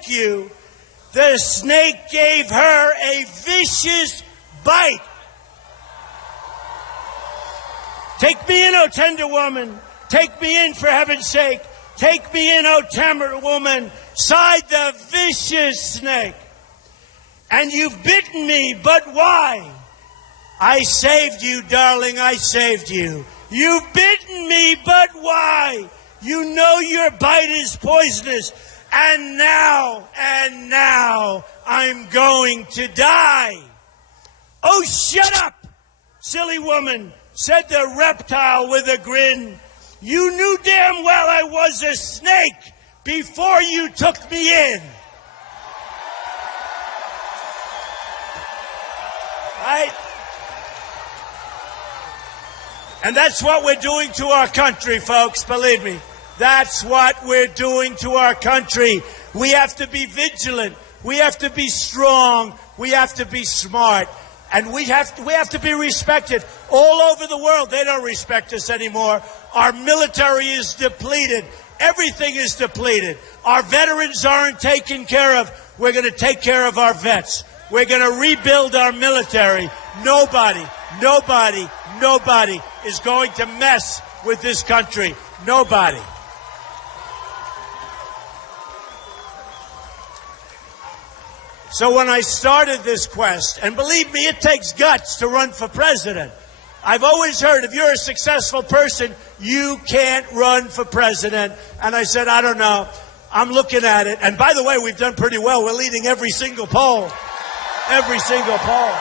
thank you, the snake gave her a vicious bite. Take me in, O tender woman. Take me in, for heaven's sake. Take me in, O tender woman. Sighed the vicious snake. And you've bitten me, but why? I saved you, darling, I saved you. You've bitten me, but why? You know your bite is poisonous. And now, I'm going to die. Oh, shut up, silly woman, said the reptile with a grin. You knew damn well I was a snake before you took me in. Right? And that's what we're doing to our country, folks, believe me. That's what we're doing to our country. We have to be vigilant. We have to be strong. We have to be smart. And we have to be respected. All over the world, they don't respect us anymore. Our military is depleted. Everything is depleted. Our veterans aren't taken care of. We're going to take care of our vets. We're going to rebuild our military. Nobody is going to mess with this country. Nobody. So when I started this quest, and believe me, it takes guts to run for president. I've always heard if you're a successful person, you can't run for president. And I said, I don't know. I'm looking at it. And by the way, we've done pretty well. We're leading every single poll. Every single poll.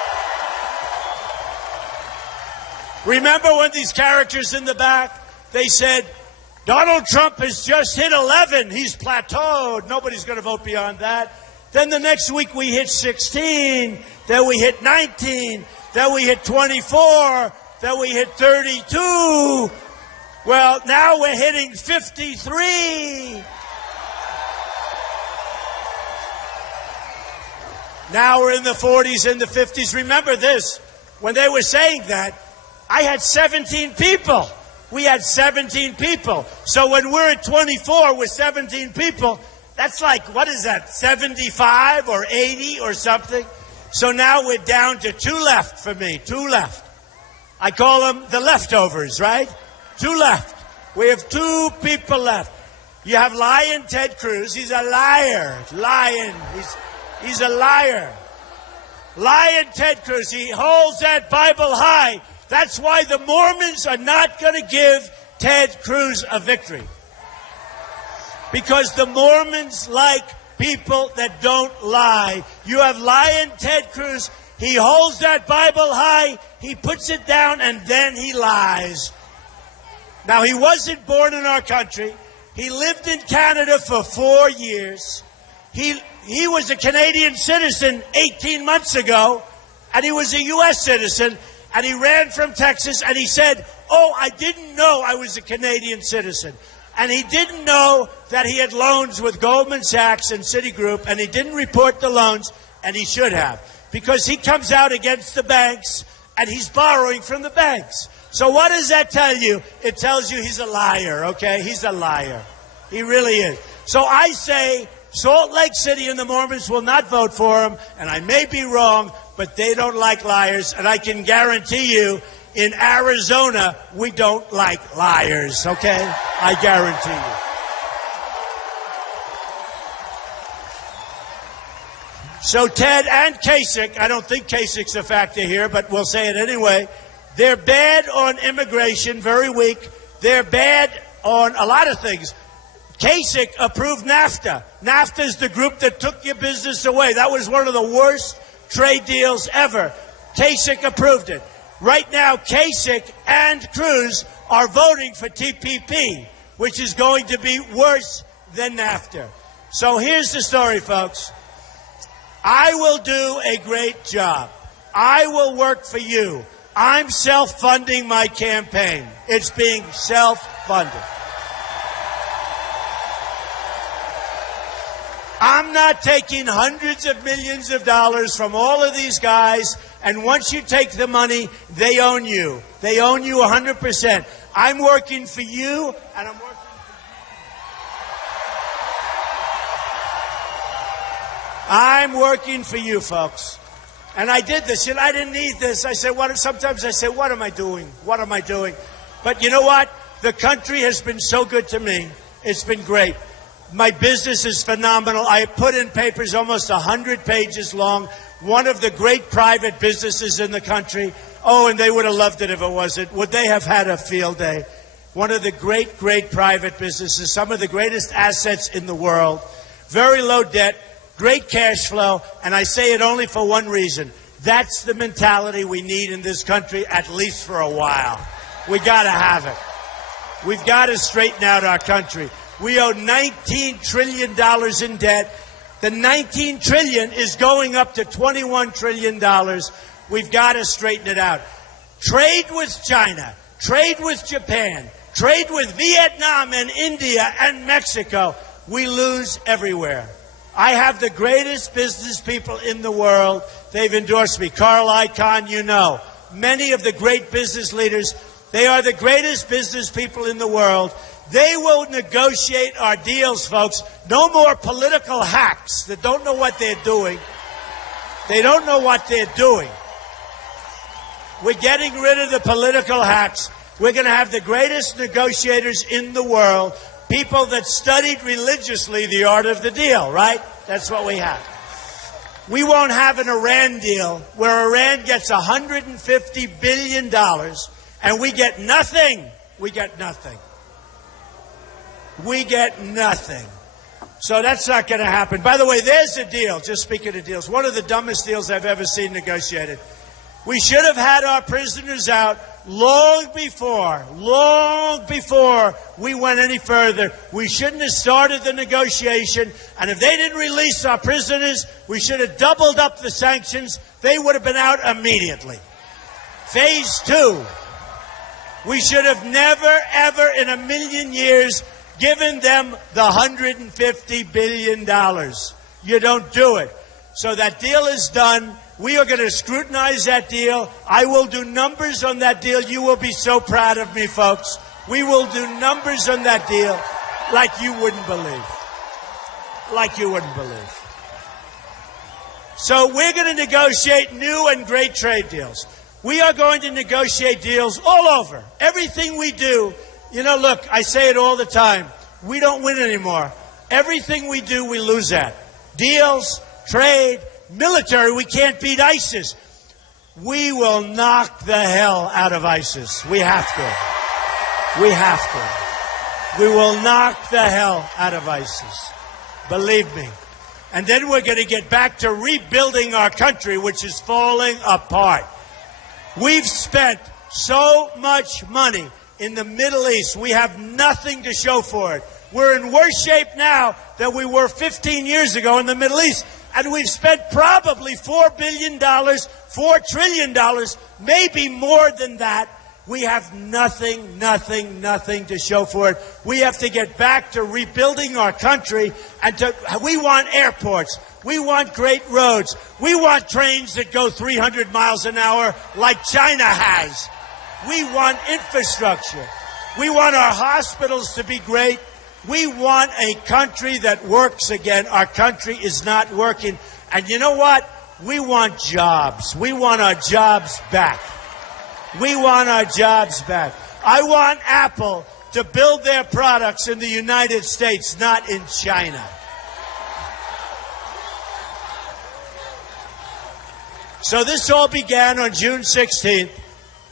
Remember when these characters in the back, they said, Donald Trump has just hit 11. He's plateaued. Nobody's going to vote beyond that. Then the next week we hit 16. Then we hit 19. Then we hit 24. Then we hit 32. Well, now we're hitting 53. Now we're in the 40s and the 50s. Remember this, when they were saying that, I had 17 people. We had 17 people. So when we're at 24 with 17 people, that's like, what is that, 75 or 80 or something? So now we're down to 2 left for me, 2 left. I call them the leftovers, right? 2 left. We have 2 people left. You have Lion Ted Cruz. He's a liar. Lion. He's a liar. Lion Ted Cruz. He holds that Bible high. That's why the Mormons are not going to give Ted Cruz a victory. Because the Mormons like people that don't lie. You have Lion Ted Cruz. He holds that Bible high. He puts it down and then he lies. Now, he wasn't born in our country. He lived in Canada for 4 years. He was a Canadian citizen 18 months ago, and he was a U.S. citizen, and he ran from Texas, and he said, oh, I didn't know I was a Canadian citizen. And he didn't know that he had loans with Goldman Sachs and Citigroup, and he didn't report the loans, and he should have, because he comes out against the banks, and he's borrowing from the banks. So what does that tell you? It tells you he's a liar, okay? He's a liar. He really is. So I say Salt Lake City and the Mormons will not vote for him, and I may be wrong, but they don't like liars, and I can guarantee you in Arizona, we don't like liars, okay? I guarantee you. So Ted and Kasich, I don't think Kasich's a factor here, but we'll say it anyway. They're bad on immigration, very weak. They're bad on a lot of things. Kasich approved NAFTA. NAFTA is the group that took your business away. That was one of the worst trade deals ever. Kasich approved it. Right now, Kasich and Cruz are voting for TPP, which is going to be worse than NAFTA. So here's the story, folks. I will do a great job. I will work for you. I'm self-funding my campaign. It's being self-funded. I'm not taking hundreds of millions of dollars from all of these guys, and once you take the money, they own you. They own you 100%. I'm working for you, and I'm working for you. I'm working for you folks. And I did this. I didn't need this. I said, sometimes I say, what am I doing? What am I doing? But you know what? The country has been so good to me. It's been great. My business is phenomenal. I put in papers almost 100 pages long. One of the great private businesses in the country. Oh, and they would have loved it if it wasn't. Would they have had a field day? One of the great private businesses, some of the greatest assets in the world, very low debt, great cash flow, and I say it only for one reason. That's the mentality we need in this country, at least for a while. We got to have it. We've got to straighten out our country. We owe $19 trillion in debt. The $19 trillion is going up to $21 trillion. We've got to straighten it out. Trade with China, trade with Japan, trade with Vietnam and India and Mexico. We lose everywhere. I have the greatest business people in the world. They've endorsed me. Carl Icahn, you know. Many of the great business leaders, they are the greatest business people in the world. They will negotiate our deals, folks. No more political hacks that don't know what they're doing. They don't know what they're doing. We're getting rid of the political hacks. We're going to have the greatest negotiators in the world, people that studied religiously the art of the deal, right? That's what we have. We won't have an Iran deal where Iran gets $150 billion and we get nothing. We get nothing. We get nothing. So that's not going to happen. By the way, there's a deal, just speaking of deals, one of the dumbest deals I've ever seen negotiated. We should have had our prisoners out long before we went any further. We shouldn't have started the negotiation. And if they didn't release our prisoners, we should have doubled up the sanctions. They would have been out immediately. Phase 2. We should have never, ever in a million years given them the $150 billion. You don't do it. So that deal is done. We are going to scrutinize that deal. I will do numbers on that deal. You will be so proud of me, folks. We will do numbers on that deal like you wouldn't believe. Like you wouldn't believe. So we're going to negotiate new and great trade deals. We are going to negotiate deals all over. Everything we do, you know, look, I say it all the time. We don't win anymore. Everything we do, we lose at. Deals, trade, military, we can't beat ISIS. We will knock the hell out of ISIS. We have to. We have to. We will knock the hell out of ISIS. Believe me. And then we're going to get back to rebuilding our country, which is falling apart. We've spent so much money in the Middle East. We have nothing to show for it. We're in worse shape now than we were 15 years ago in the Middle East. And we've spent probably $4 billion, $4 trillion, maybe more than that. We have nothing to show for it. We have to get back to rebuilding our country. And we want airports. We want great roads. We want trains that go 300 miles an hour like China has. We want infrastructure. We want our hospitals to be great. We want a country that works again. Our country is not working. And you know what? We want jobs. We want our jobs back. We want our jobs back. I want Apple to build their products in the United States, not in China. So this all began on June 16th,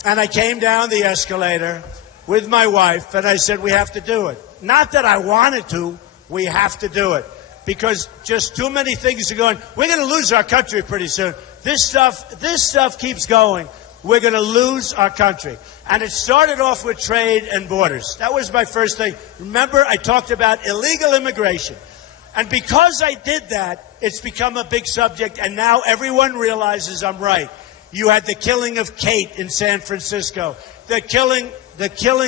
and I came down the escalator with my wife, and I said, we have to do it. Not that I wanted to, we have to do it. Because just too many things are going. We're going to lose our country pretty soon. This stuff keeps going. We're going to lose our country. And it started off with trade and borders. That was my first thing. Remember, I talked about illegal immigration. And because I did that, it's become a big subject, and now everyone realizes I'm right. You had the killing of Kate in San Francisco, the killing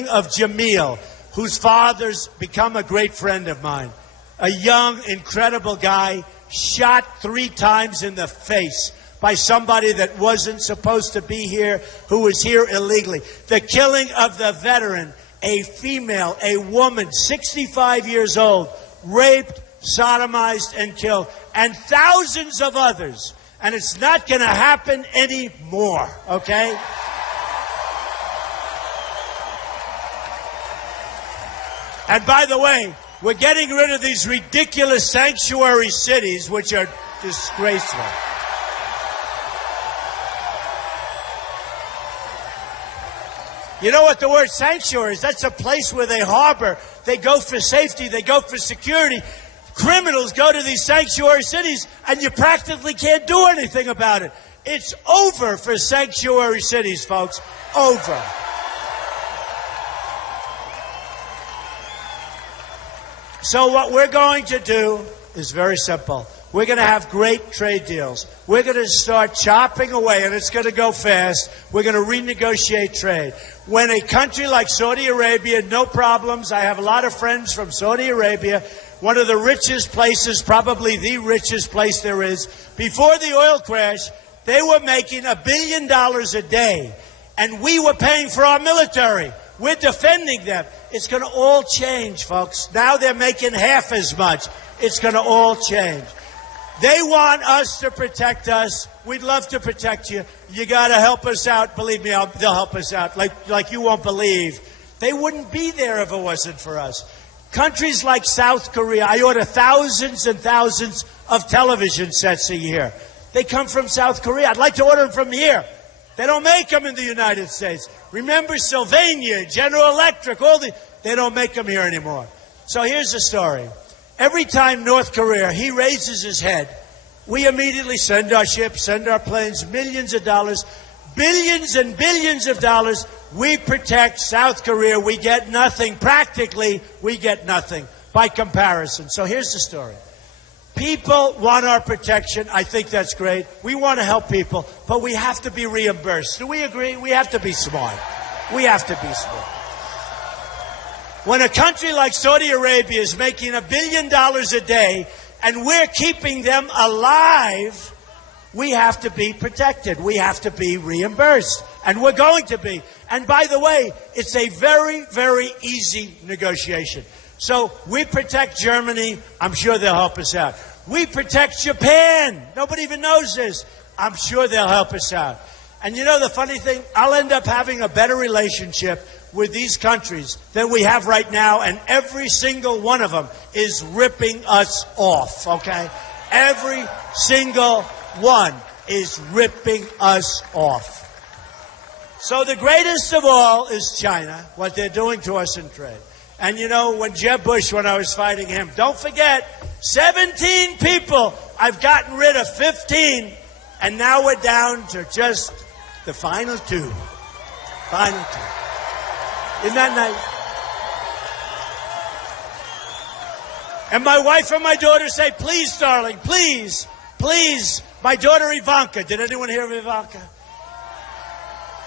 of Jamil, whose father's become a great friend of mine. A young, incredible guy shot 3 times in the face by somebody that wasn't supposed to be here, who was here illegally. The killing of the veteran, a female, a woman, 65 years old, raped, sodomized, and killed, and thousands of others. And it's not going to happen anymore, okay? And by the way, we're getting rid of these ridiculous sanctuary cities, which are disgraceful. You know what the word sanctuary is? That's a place where they harbor. They go for safety. They go for security. Criminals go to these sanctuary cities, and you practically can't do anything about it. It's over for sanctuary cities, folks. Over. So what we're going to do is very simple. We're going to have great trade deals. We're going to start chopping away, and it's going to go fast. We're going to renegotiate trade. When a country like Saudi Arabia, no problems. I have a lot of friends from Saudi Arabia, one of the richest places, probably the richest place there is. Before the oil crash, they were making $1 billion a day, and we were paying for our military. We're defending them. It's going to all change, folks. Now they're making half as much. It's going to all change. They want us to protect us. We'd love to protect you. You got to help us out. Believe me, they'll help us out like you won't believe. They wouldn't be there if it wasn't for us. Countries like South Korea, I order thousands and thousands of television sets a year. They come from South Korea. I'd like to order them from here. They don't make them in the United States. Remember Sylvania, General Electric, they don't make them here anymore. So here's the story. Every time North Korea, he raises his head, we immediately send our ships, send our planes, millions of dollars, billions and billions of dollars. We protect South Korea. We get nothing. Practically, we get nothing by comparison. So here's the story. People want our protection. I think that's great. We want to help people, but we have to be reimbursed. Do we agree? We have to be smart. We have to be smart. When a country like Saudi Arabia is making $1 billion a day and we're keeping them alive, we have to be protected. We have to be reimbursed. And we're going to be. And by the way, it's a very, very easy negotiation. So we protect Germany. I'm sure they'll help us out. We protect Japan. Nobody even knows this. I'm sure they'll help us out. And you know the funny thing? I'll end up having a better relationship with these countries than we have right now, and every single one of them is ripping us off, okay? Every single one is ripping us off. So the greatest of all is China, what they're doing to us in trade. And you know, when Jeb Bush, when I was fighting him, don't forget, 17 people, I've gotten rid of 15, and now we're down to just the final two. Final two. Isn't that nice? And my wife and my daughter say, please, darling, please, please. My daughter Ivanka. Did anyone hear of Ivanka?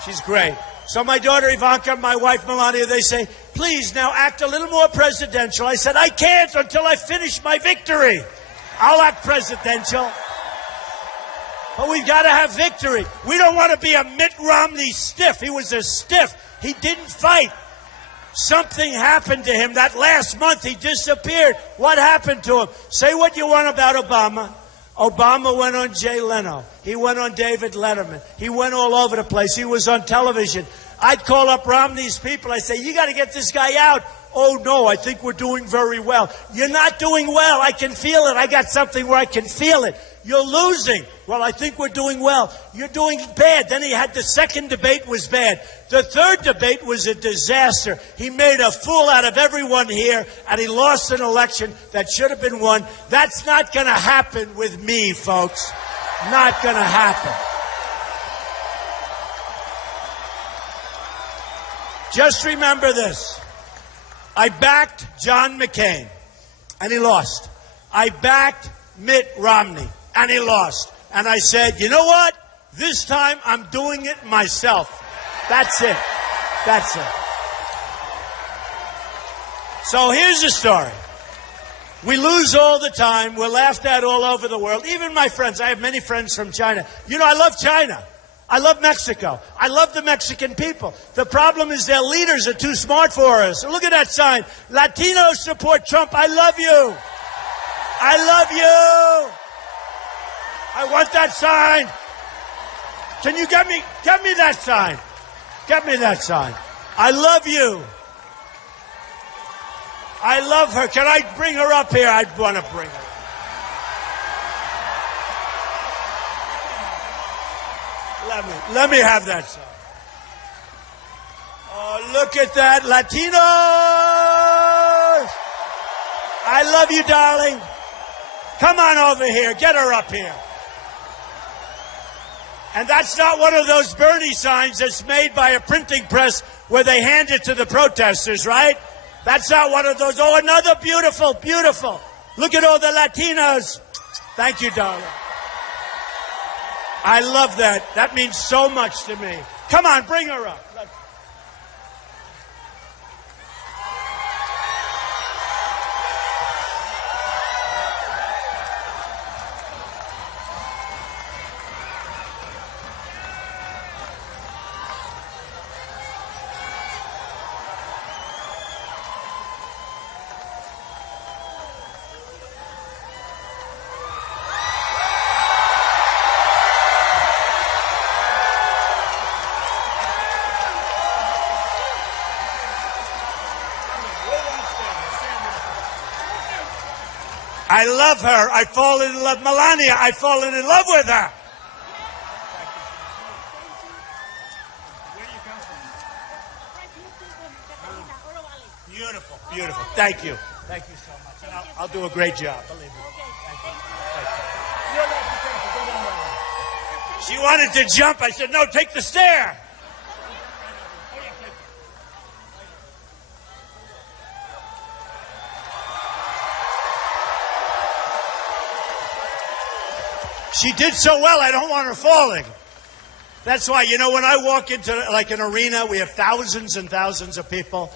She's great. So my daughter Ivanka, my wife Melania, they say, please now act a little more presidential. I said, I can't until I finish my victory. I'll act presidential. But we've got to have victory. We don't want to be a Mitt Romney stiff. He was a stiff. He didn't fight. Something happened to him. That last month, he disappeared. What happened to him? Say what you want about Obama. Obama went on Jay Leno. He went on David Letterman. He went all over the place. He was on television. I'd call up Romney's people. I'd say, you got to get this guy out. Oh, no, I think we're doing very well. You're not doing well. I can feel it. I got something where I can feel it. You're losing. Well, I think we're doing well. You're doing bad. Then he had the second debate was bad. The third debate was a disaster. He made a fool out of everyone here, and he lost an election that should have been won. That's not going to happen with me, folks. Not going to happen. Just remember this. I backed John McCain, and he lost. I backed Mitt Romney, and he lost. And I said, you know what? This time I'm doing it myself. That's it. That's it. So here's the story. We lose all the time. We're laughed at all over the world. Even my friends. I have many friends from China. You know, I love China. I love Mexico. I love the Mexican people. The problem is their leaders are too smart for us. Look at that sign. Latinos support Trump. I love you. I love you. I want that sign. Can you get me that sign? Get me that sign. I love you. I love her. Can I bring her up here? I want to bring her. Let me have that sign. Oh, look at that. Latinos! I love you, darling. Come on over here. Get her up here. And that's not one of those Bernie signs that's made by a printing press where they hand it to the protesters, right? That's not one of those. Oh, another beautiful, beautiful. Look at all the Latinos. Thank you, darling. I love that. That means so much to me. Come on, bring her up. I love her. I fall in love. Melania, I've fallen in love with her. Where do you come from? Beautiful, beautiful. Thank you. Thank you so much. And I'll do a great job. Believe me. Thank you. She wanted to jump. I said, no, take the stair. She did so well, I don't want her falling. That's why, you know, when I walk into like an arena, we have thousands and thousands of people,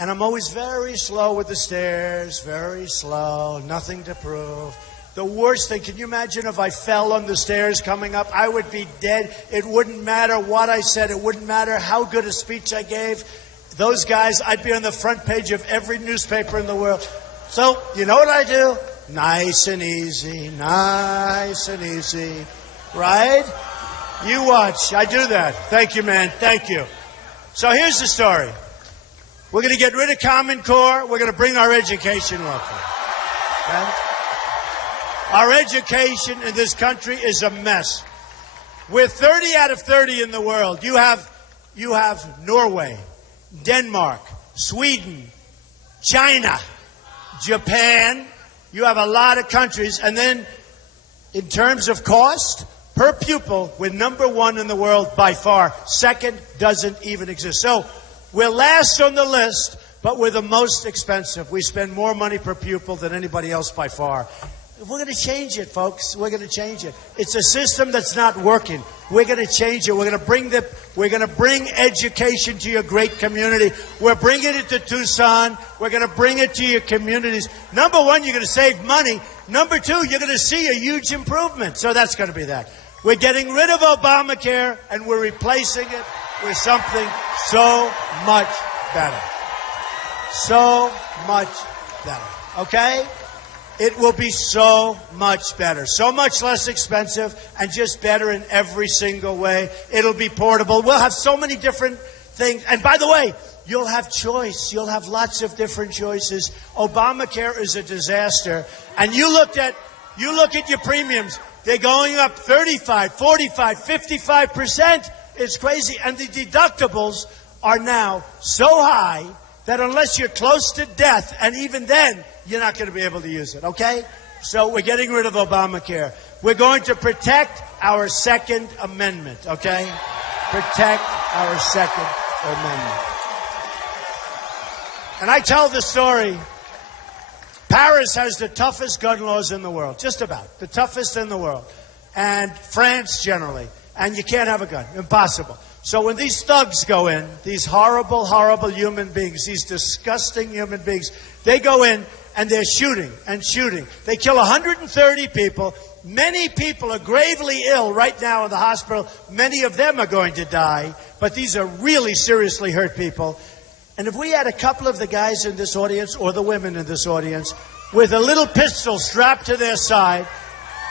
and I'm always very slow with the stairs, very slow, nothing to prove. The worst thing, can you imagine if I fell on the stairs coming up? I would be dead. It wouldn't matter what I said. It wouldn't matter how good a speech I gave. Those guys, I'd be on the front page of every newspaper in the world. So, you know what I do? Nice and easy, right? You watch. I do that. Thank you, man. Thank you. So here's the story. We're going to get rid of Common Core. We're going to bring our education local. Okay? Our education in this country is a mess. We're 30 out of 30 in the world. You have Norway, Denmark, Sweden, China, Japan. You have a lot of countries. And then in terms of cost, per pupil, we're number one in the world by far. Second doesn't even exist. So we're last on the list, but we're the most expensive. We spend more money per pupil than anybody else by far. We're going to change it, folks. We're going to change it. It's a system that's not working. We're going to change it. We're going to bring education to your great community. We're bringing it to Tucson. We're going to bring it to your communities. Number one, you're going to save money. Number two, you're going to see a huge improvement. So that's going to be that. We're getting rid of Obamacare, and we're replacing it with something so much better. So much better. Okay? It will be so much better, so much less expensive, and just better in every single way. It'll be portable. We'll have so many different things. And by the way, you'll have choice. You'll have lots of different choices. Obamacare is a disaster. And you look at your premiums. They're going up 35, 45, 55%. It's crazy. And the deductibles are now so high that unless you're close to death, and even then, you're not going to be able to use it, okay? So we're getting rid of Obamacare. We're going to protect our Second Amendment, okay? Protect our Second Amendment. And I tell the story. Paris has the toughest gun laws in the world, just about. The toughest in the world. And France generally. And you can't have a gun. Impossible. So when these thugs go in, these horrible, horrible human beings, these disgusting human beings, they go in and they're shooting and shooting. They kill 130 people. Many people are gravely ill right now in the hospital. Many of them are going to die. But these are really seriously hurt people. And if we had a couple of the guys in this audience or the women in this audience with a little pistol strapped to their side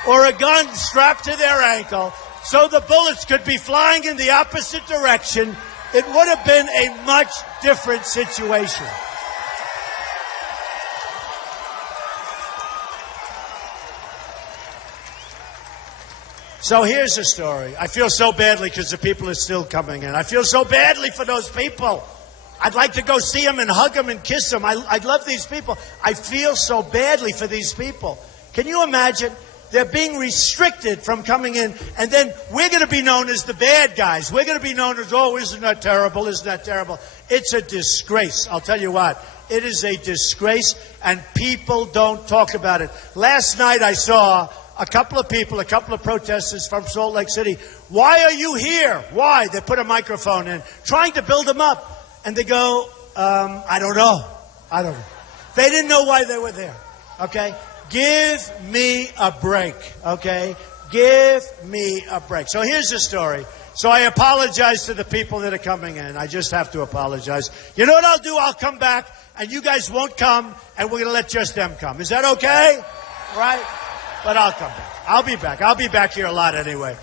or a gun strapped to their ankle so the bullets could be flying in the opposite direction, it would have been a much different situation. So here's the story. I feel so badly because the people are still coming in. I feel so badly for those people. I'd like to go see them and hug them and kiss them. I love these people. I feel so badly for these people. Can you imagine? They're being restricted from coming in, and then we're going to be known as the bad guys. We're going to be known as, oh, isn't that terrible? Isn't that terrible? It's a disgrace. I'll tell you what. It is a disgrace, and people don't talk about it. Last night I saw a couple of people, a couple of protesters from Salt Lake City. Why are you here? Why? They put a microphone in, trying to build them up. And they go, I don't know. I don't know. They didn't know why they were there. Okay? Give me a break. Okay? Give me a break. So here's the story. So I apologize to the people that are coming in. I just have to apologize. You know what I'll do? I'll come back, and you guys won't come, and we're going to let just them come. Is that okay? Right? But I'll come back. I'll be back. I'll be back here a lot anyway.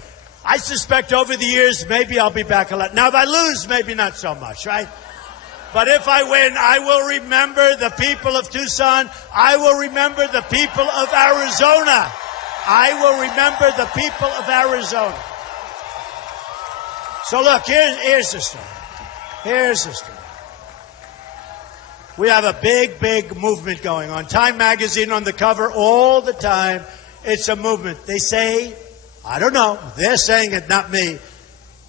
I suspect over the years, maybe I'll be back a lot. Now, if I lose, maybe not so much, right? But if I win, I will remember the people of Tucson. I will remember the people of Arizona. I will remember the people of Arizona. So look, here's the story. Here's the story. We have a big, big movement going on. Time magazine on the cover all the time. It's a movement. They say, I don't know, they're saying it, not me.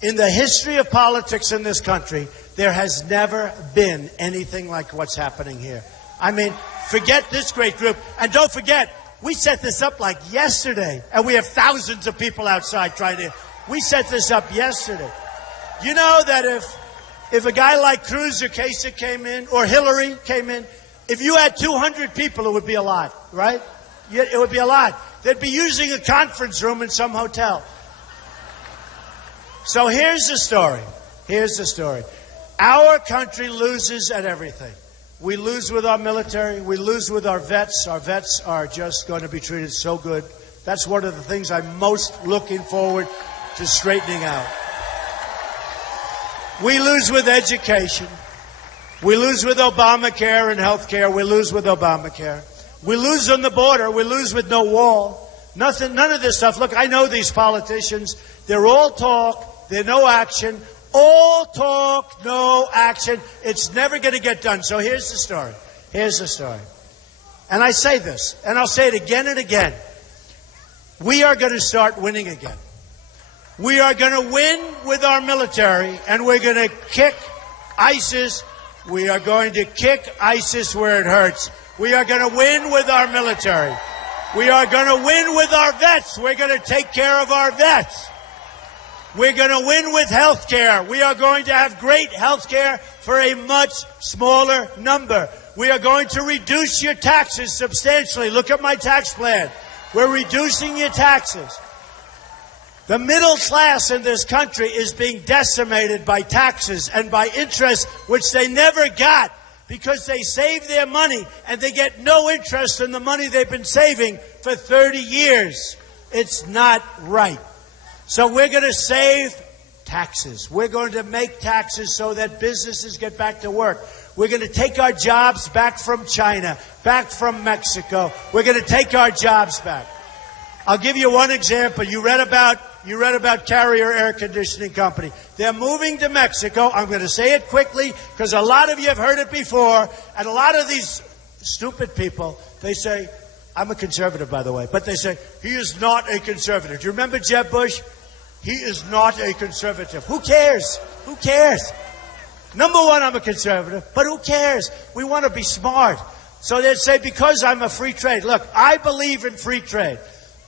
In the history of politics in this country, there has never been anything like what's happening here. I mean, forget this great group. And don't forget, we set this up like yesterday. And we have thousands of people outside trying to... We set this up yesterday. You know that if a guy like Cruz or Kasich came in, or Hillary came in, if you had 200 people, it would be a lot, right? It would be a lot. They'd be using a conference room in some hotel. So here's the story. Here's the story. Our country loses at everything. We lose with our military. We lose with our vets. Our vets are just going to be treated so good. That's one of the things I'm most looking forward to straightening out. We lose with education. We lose with Obamacare and health care. We lose with Obamacare. We lose on the border. We lose with no wall. Nothing, none of this stuff. Look, I know these politicians. They're all talk. They're no action. All talk, no action. It's never going to get done. So here's the story. Here's the story. And I say this, and I'll say it again and again. We are going to start winning again. We are going to win with our military, and we're going to kick ISIS. We are going to kick ISIS where it hurts. We are going to win with our military. We are going to win with our vets. We're going to take care of our vets. We're going to win with health care. We are going to have great health care for a much smaller number. We are going to reduce your taxes substantially. Look at my tax plan. We're reducing your taxes. The middle class in this country is being decimated by taxes and by interest, which they never got because they save their money and they get no interest in the money they've been saving for 30 years. It's not right. So we're going to save taxes. We're going to make taxes so that businesses get back to work. We're going to take our jobs back from China, back from Mexico. We're going to take our jobs back. I'll give you one example. You read about Carrier Air Conditioning Company. They're moving to Mexico. I'm going to say it quickly because a lot of you have heard it before. And a lot of these stupid people, they say, I'm a conservative, by the way, but they say, he is not a conservative. Do you remember Jeb Bush? He is not a conservative. Who cares? Who cares? Number one, I'm a conservative, but who cares? We want to be smart. So they'd say, because I'm a free trade. Look, I believe in free trade.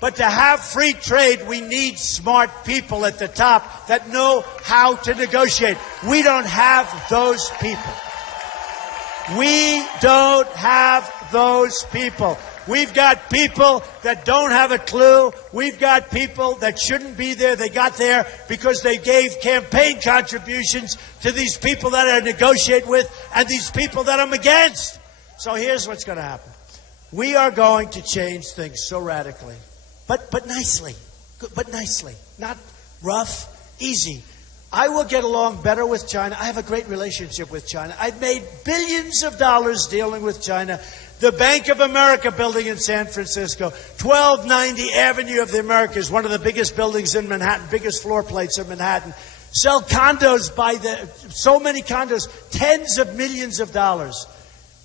But to have free trade, we need smart people at the top that know how to negotiate. We don't have those people. We don't have those people. We've got people that don't have a clue. We've got people that shouldn't be there. They got there because they gave campaign contributions to these people that I negotiate with and these people that I'm against. So here's what's going to happen. We are going to change things so radically, but nicely, but nicely, not rough, easy. I will get along better with China. I have a great relationship with China. I've made billions of dollars dealing with China. The Bank of America building in San Francisco, 1290 Avenue of the Americas, one of the biggest buildings in Manhattan, biggest floor plates in Manhattan. Sell condos so many condos, tens of millions of dollars.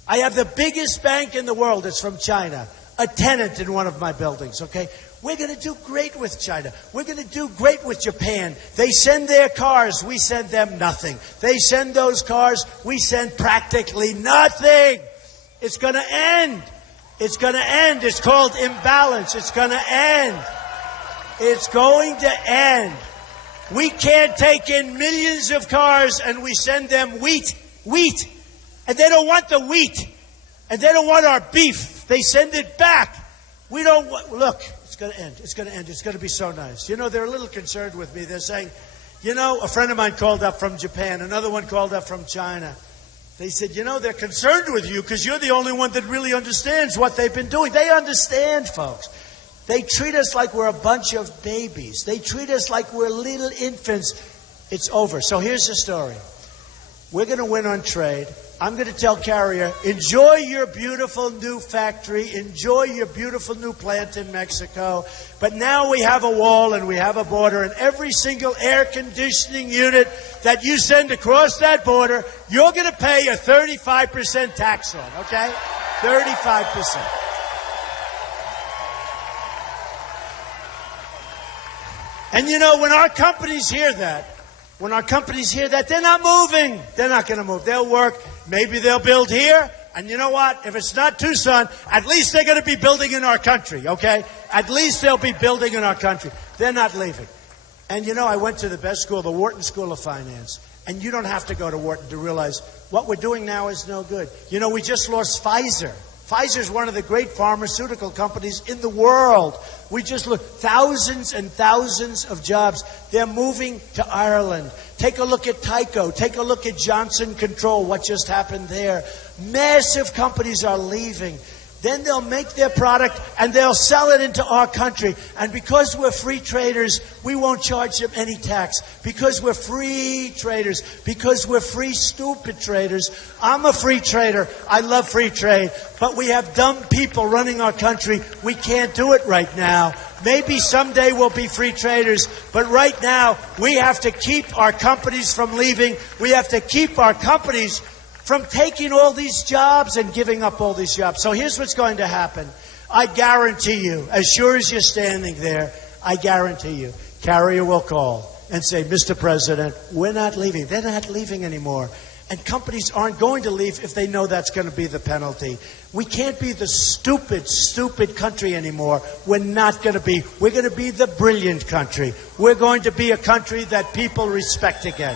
I have the biggest bank in the world. It's from China, a tenant in one of my buildings, okay? We're going to do great with China. We're going to do great with Japan. They send their cars. We send them nothing. They send those cars. We send practically nothing. It's going to end. It's going to end. It's called imbalance. It's going to end. It's going to end. We can't take in millions of cars and we send them wheat. And they don't want the wheat. And they don't want our beef. They send it back. We don't want, look, it's going to end. It's going to end. It's going to be so nice. You know, they're a little concerned with me. They're saying, you know, a friend of mine called up from Japan. Another one called up from China. They said, you know, they're concerned with you because you're the only one that really understands what they've been doing. They understand, folks. They treat us like we're a bunch of babies. They treat us like we're little infants. It's over. So here's the story. We're going to win on trade. I'm going to tell Carrier, enjoy your beautiful new factory, enjoy your beautiful new plant in Mexico, but now we have a wall and we have a border, and every single air conditioning unit that you send across that border, you're going to pay a 35% tax on, okay? 35%. And you know, when our companies hear that, they're not moving. They're not going to move. They'll work. Maybe they'll build here. And you know what? If it's not Tucson, at least they're going to be building in our country, okay? At least they'll be building in our country. They're not leaving. And you know, I went to the best school, the Wharton School of Finance. And you don't have to go to Wharton to realize what we're doing now is no good. You know, we just lost Pfizer. Pfizer is one of the great pharmaceutical companies in the world. We just look, thousands and thousands of jobs. They're moving to Ireland. Take a look at Tyco. Take a look at Johnson Control, what just happened there. Massive companies are leaving. Then they'll make their product and they'll sell it into our country. And because we're free traders, we won't charge them any tax. Because we're free traders. Because we're free stupid traders. I'm a free trader. I love free trade. But we have dumb people running our country. We can't do it right now. Maybe someday we'll be free traders. But right now, we have to keep our companies from leaving. We have to keep our companies from taking all these jobs and giving up all these jobs. So here's what's going to happen. I guarantee you, as sure as you're standing there, I guarantee you, Carrier will call and say, Mr. President, we're not leaving. They're not leaving anymore. And companies aren't going to leave if they know that's going to be the penalty. We can't be the stupid, stupid country anymore. We're not going to be. We're going to be the brilliant country. We're going to be a country that people respect again.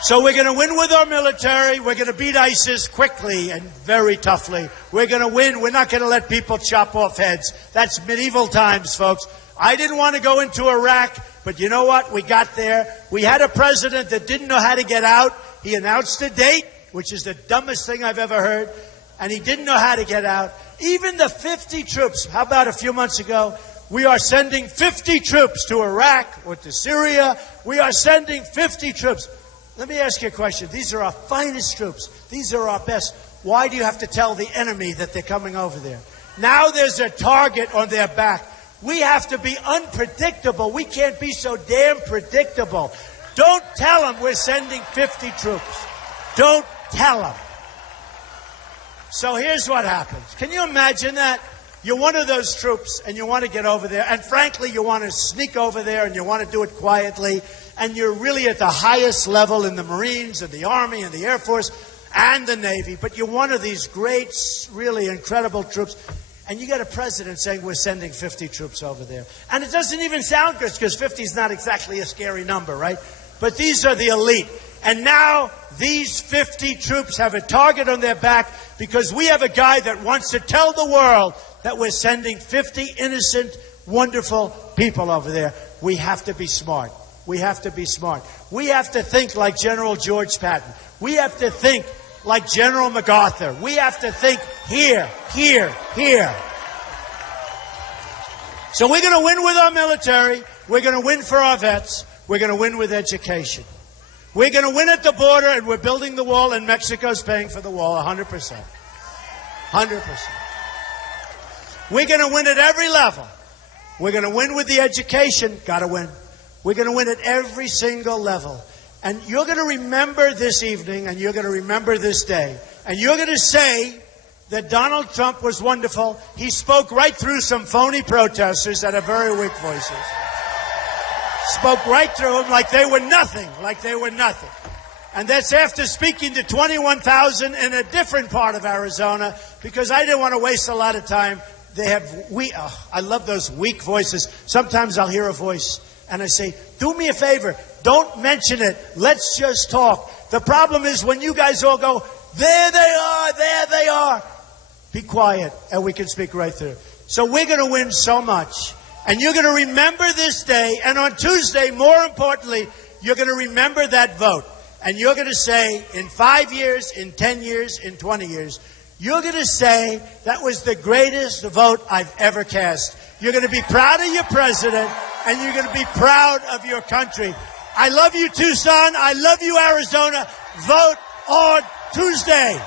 So we're going to win with our military. We're going to beat ISIS quickly and very toughly. We're going to win. We're not going to let people chop off heads. That's medieval times, folks. I didn't want to go into Iraq, but you know what? We got there. We had a president that didn't know how to get out. He announced a date, which is the dumbest thing I've ever heard, and he didn't know how to get out. Even the 50 troops, how about a few months ago? We are sending 50 troops to Iraq or to Syria. We are sending 50 troops. Let me ask you a question. These are our finest troops. These are our best. Why do you have to tell the enemy that they're coming over there? Now there's a target on their back. We have to be unpredictable. We can't be so damn predictable. Don't tell them we're sending 50 troops. Don't tell them. So here's what happens. Can you imagine that? You're one of those troops and you want to get over there. And frankly, you want to sneak over there and you want to do it quietly. And you're really at the highest level in the Marines and the Army and the Air Force and the Navy. But you're one of these great, really incredible troops. And you got a president saying we're sending 50 troops over there. And it doesn't even sound good because 50 is not exactly a scary number, right? But these are the elite. And now these 50 troops have a target on their back because we have a guy that wants to tell the world that we're sending 50 innocent, wonderful people over there. We have to be smart. We have to be smart. We have to think like General George Patton. We have to think like General MacArthur. We have to think here, here, here. So we're going to win with our military. We're going to win for our vets. We're going to win with education. We're going to win at the border, and we're building the wall, and Mexico's paying for the wall 100%. 100%. We're going to win at every level. We're going to win with the education. Got to win. We're going to win at every single level. And you're going to remember this evening, and you're going to remember this day. And you're going to say that Donald Trump was wonderful. He spoke right through some phony protesters that have very weak voices. Spoke right through them like they were nothing, like they were nothing. And that's after speaking to 21,000 in a different part of Arizona, because I didn't want to waste a lot of time. They have I love those weak voices. Sometimes I'll hear a voice and I say, do me a favor, don't mention it. Let's just talk. The problem is when you guys all go, there they are. Be quiet and we can speak right through. So we're going to win so much. And you're going to remember this day. And on Tuesday, more importantly, you're going to remember that vote. And you're going to say, in 5 years, in 10 years, in 20 years, you're going to say, that was the greatest vote I've ever cast. You're going to be proud of your president, and you're going to be proud of your country. I love you, Tucson. I love you, Arizona. Vote on Tuesday.